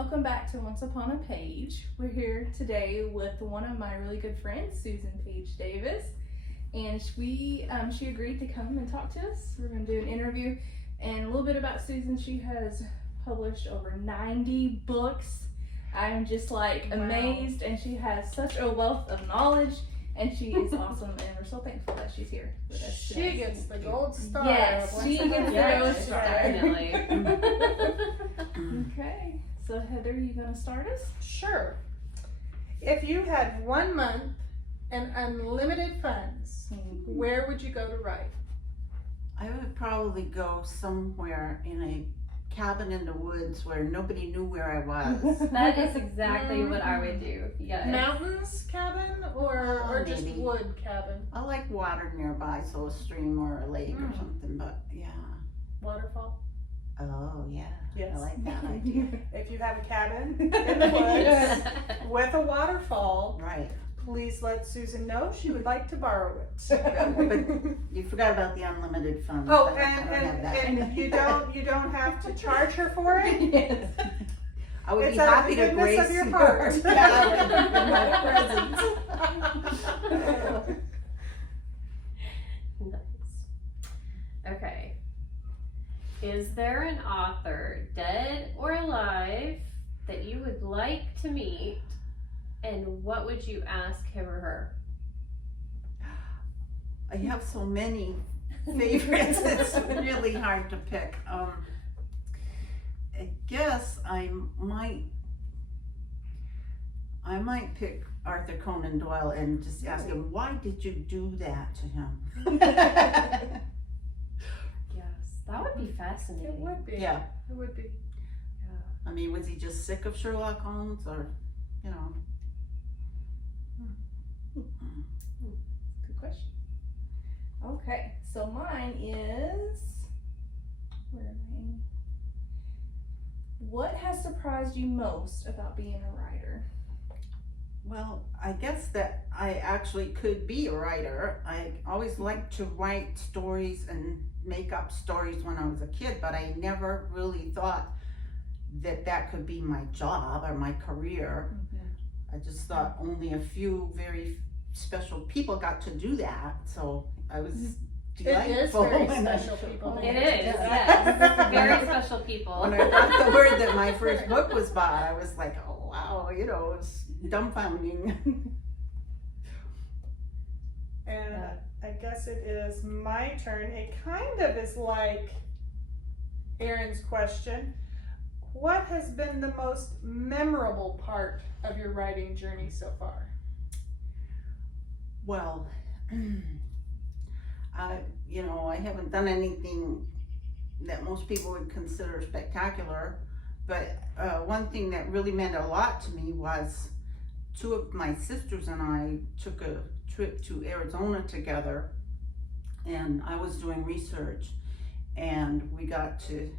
welcome back to Once Upon a Page. We're here today with one of my really good friends, Susan Page Davis, and she agreed to come and talk to us. We're going to do an interview and a little bit about Susan. She has published over 90 books. I'm just amazed, and she has such a wealth of knowledge, and she is awesome, and we're so thankful that she's here with us today. She gets the gold star. Yes, she gets the gold star. Definitely. Okay, so Heather, you gonna start us? Sure. If you had 1 month and unlimited funds, where would you go to write? I would probably go somewhere in a cabin in the woods where nobody knew where I was. That is exactly what I would do. Yes. Mountains cabin or just maybe. wood cabin? I like water nearby, so a stream or a lake or something, but yeah. Waterfall? Oh, yeah. Yes. I like that idea. If you have a cabin in the woods with a waterfall, Right. please let Susan know she would like to borrow it. But you forgot about the unlimited funds. Oh, I don't have that. and you don't have to charge her for it? Yes. I would It's be out of happy the to goodness grace of your heart. cabin with my presence. Nice. Okay. Is there an author, dead or alive, that you would like to meet, and what would you ask him or her? I have so many favorites, it's really hard to pick. I guess I might pick Arthur Conan Doyle and just ask him, why did you do that to him? Yes, that would be fascinating. It would be. Yeah. It would be. I mean, was he just sick of Sherlock Holmes, or, you know? Good question. Okay, so mine is, where am I? What has surprised you most about being a writer? Well, I guess that I actually could be a writer. I always liked to write stories and make up stories when I was a kid, but I never really thought that that could be my job or my career. I just thought only a few very special people got to do that, so I was delightful. It is very when I- special people. It is, yes. Very special people. When I got the word that my first book was bought, I was like, oh wow, you know, it's dumbfounding. And I guess it is my turn. It kind of is like Aaron's question. What has been the most memorable part of your writing journey so far? Well, I haven't done anything that most people would consider spectacular, but one thing that really meant a lot to me was two of my sisters and I took a trip to Arizona together, and I was doing research, and we got to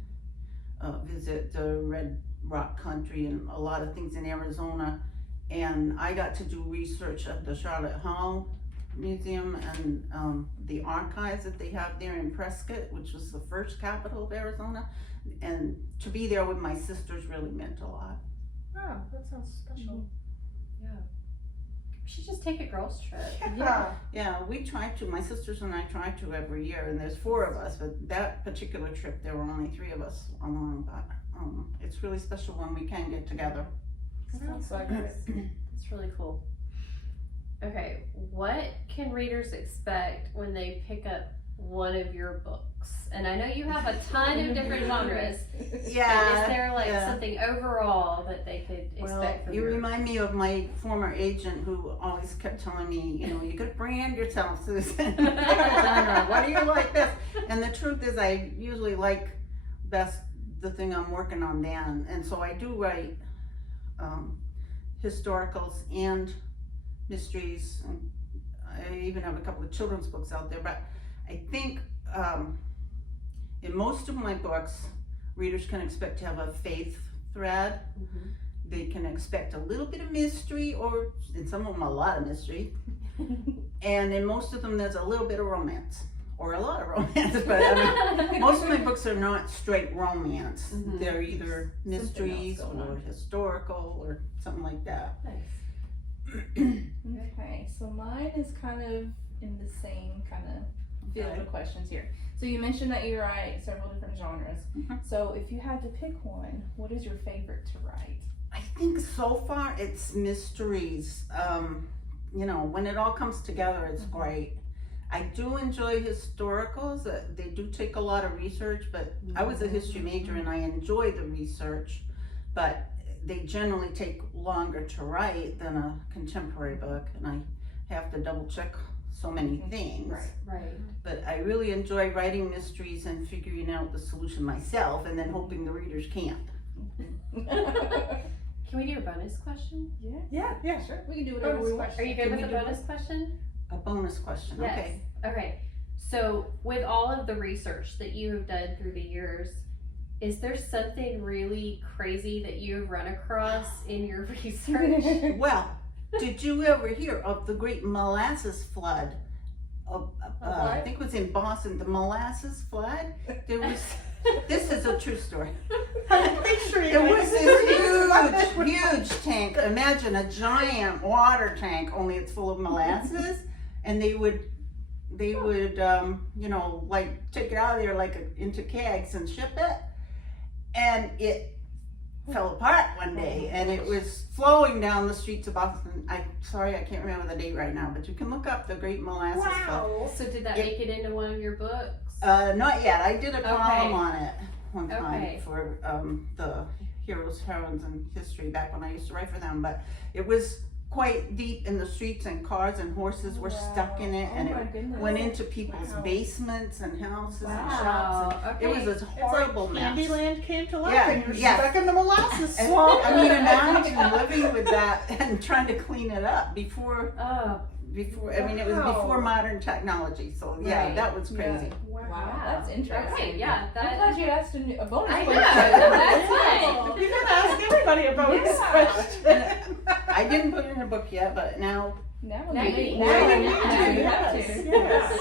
visit the Red Rock Country and a lot of things in Arizona, and I got to do research at the Charlotte Hall Museum and the archives that they have there in Prescott, which was the first capital of Arizona, and to be there with my sisters really meant a lot. Oh, that sounds special. Yeah. We should just take a girls' trip. Yeah, we try to, my sisters and I try to every year, and there's 4 of us, but that particular trip there were only 3 of us along, but it's really special when we can get together. Sounds like it. It's really cool. Okay, what can readers expect when they pick up one of your books? And I know you have a ton of different genres. Yeah. Is there something overall that they could expect from you your remind me of my former agent who always kept telling me, you gotta brand yourself, Susan. Pick a genre. Why do you like this? And the truth is, I usually like best the thing I'm working on then, and so I do write historicals and mysteries. And I even have a couple of children's books out there, but I think in most of my books, readers can expect to have a faith thread. Mm-hmm. They can expect a little bit of mystery, or in some of them a lot of mystery. And in most of them there's a little bit of romance or a lot of romance, but I mean, most of my books are not straight romance. Mhm. They're either mysteries going or on. historical or something like that. Okay, so mine is kind of in the same kind of field of questions here. So you mentioned that you write several different genres. Mhm. So if you had to pick one, what is your favorite to write? I think so far it's mysteries. You know, when it all comes together, it's great. I do enjoy historicals. They do take a lot of research, but I was a history major and I enjoy the research, but they generally take longer to write than a contemporary book, and I have to double check so many things. Right. But I really enjoy writing mysteries and figuring out the solution myself and then hoping the readers can't. Can we do a bonus question? Yeah, sure. We can do whatever we want. Are you good Can with we a do bonus question? A bonus question, Yes. okay. Okay. So, with all of the research that you have done through the years, is there something really crazy that you have run across in your research? Well, did you ever hear of the great Molasses flood? I think it was in Boston, the Molasses flood. There was, this is a true story. I'm picturing There like, was this huge tank. Imagine a giant water tank, only it's full of molasses, and they would, you know, like take it out of there like into kegs and ship it, and it fell apart one day, and it was flowing down the streets of Boston. I can't remember the date right now, but you can look up the Great Molasses Flood. wow. So, did that Yeah. make it into one of your books? Not yet. I did a column Okay. on it one time Okay. for the heroes, heroines in history back when I used to write for them, but it was quite deep in the streets, and cars and horses were stuck in it, and Oh my it goodness. went into people's Wow. basements and houses and shops. Wow. And it was a It's horrible like mess. Candyland came to life Yeah, and you're yes. stuck in the molasses And, swamp. I mean, imagine living with that and trying to clean it up before, Oh, I mean, it was Wow. before modern technology, so yeah, Right. that was crazy. Wow, that's interesting. Okay, yeah, I'm glad you asked a bonus I know, question. that's Wow. You gotta ask everybody a bonus Yeah. question. I didn't put it in a book yet, but now. Now Now you you need need now to. you have Yes, to. yes.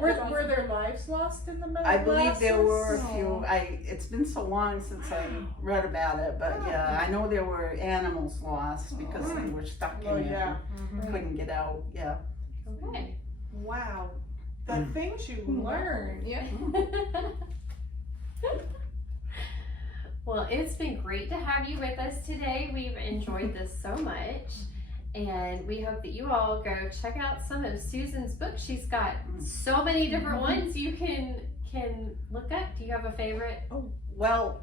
Were Were there lives lost in the molasses? I believe there were a few. It's been so long since I read about it, but yeah, I know there were animals lost because they were stuck Oh, in it yeah. and couldn't get out. Yeah. okay. Wow. The things you learn. Yeah. Well, it's been great to have you with us today. We've enjoyed this so much. And we hope that you all go check out some of Susan's books. She's got so many different ones you can look up. Do you have a favorite? Well,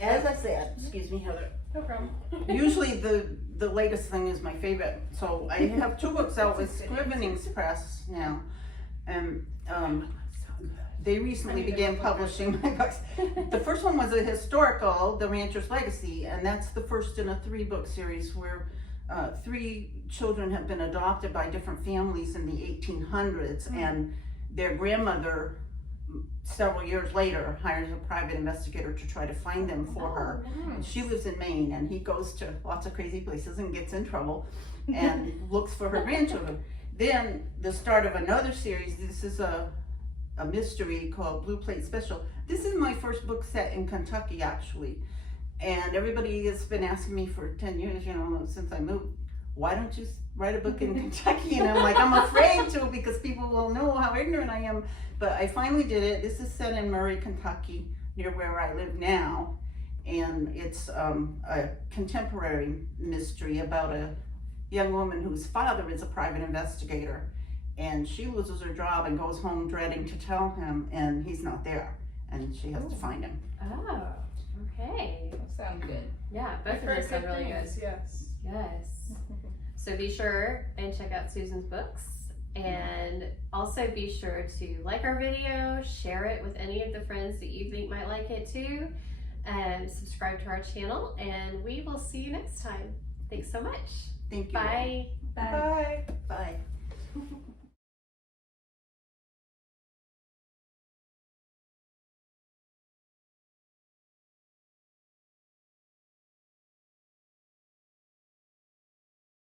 as I said, excuse me, Heather. No problem. Usually the latest thing is my favorite. So I have two books out with Scrivenings Press now, and they recently began publishing my books. The first one was a historical, The Rancher's Legacy, and that's the first in a 3-book series where 3 children have been adopted by different families in the 1800s, and their grandmother, several years later, hires a private investigator to try to find them for her. And she lives in Maine, and he goes to lots of crazy places and gets in trouble and looks for her grandchildren. Then the start of another series. This is a mystery called Blue Plate Special. This is my first book set in Kentucky, actually. And everybody has been asking me for 10 years, you know, since I moved, why don't you write a book in Kentucky? And I'm like, I'm afraid to, because people will know how ignorant I am. But I finally did it. This is set in Murray, Kentucky, near where I live now. And it's a contemporary mystery about a young woman whose father is a private investigator. And she loses her job and goes home dreading to tell him, and he's not there. And she has to find him. Oh, okay. That sounds good. Yeah, both of those sound really good. Yes. Yes. So be sure and check out Susan's books. And also be sure to like our video, share it with any of the friends that you think might like it too, and subscribe to our channel, and we will see you next time. Thanks so much. Thank you. Bye. Bye. Bye. Bye.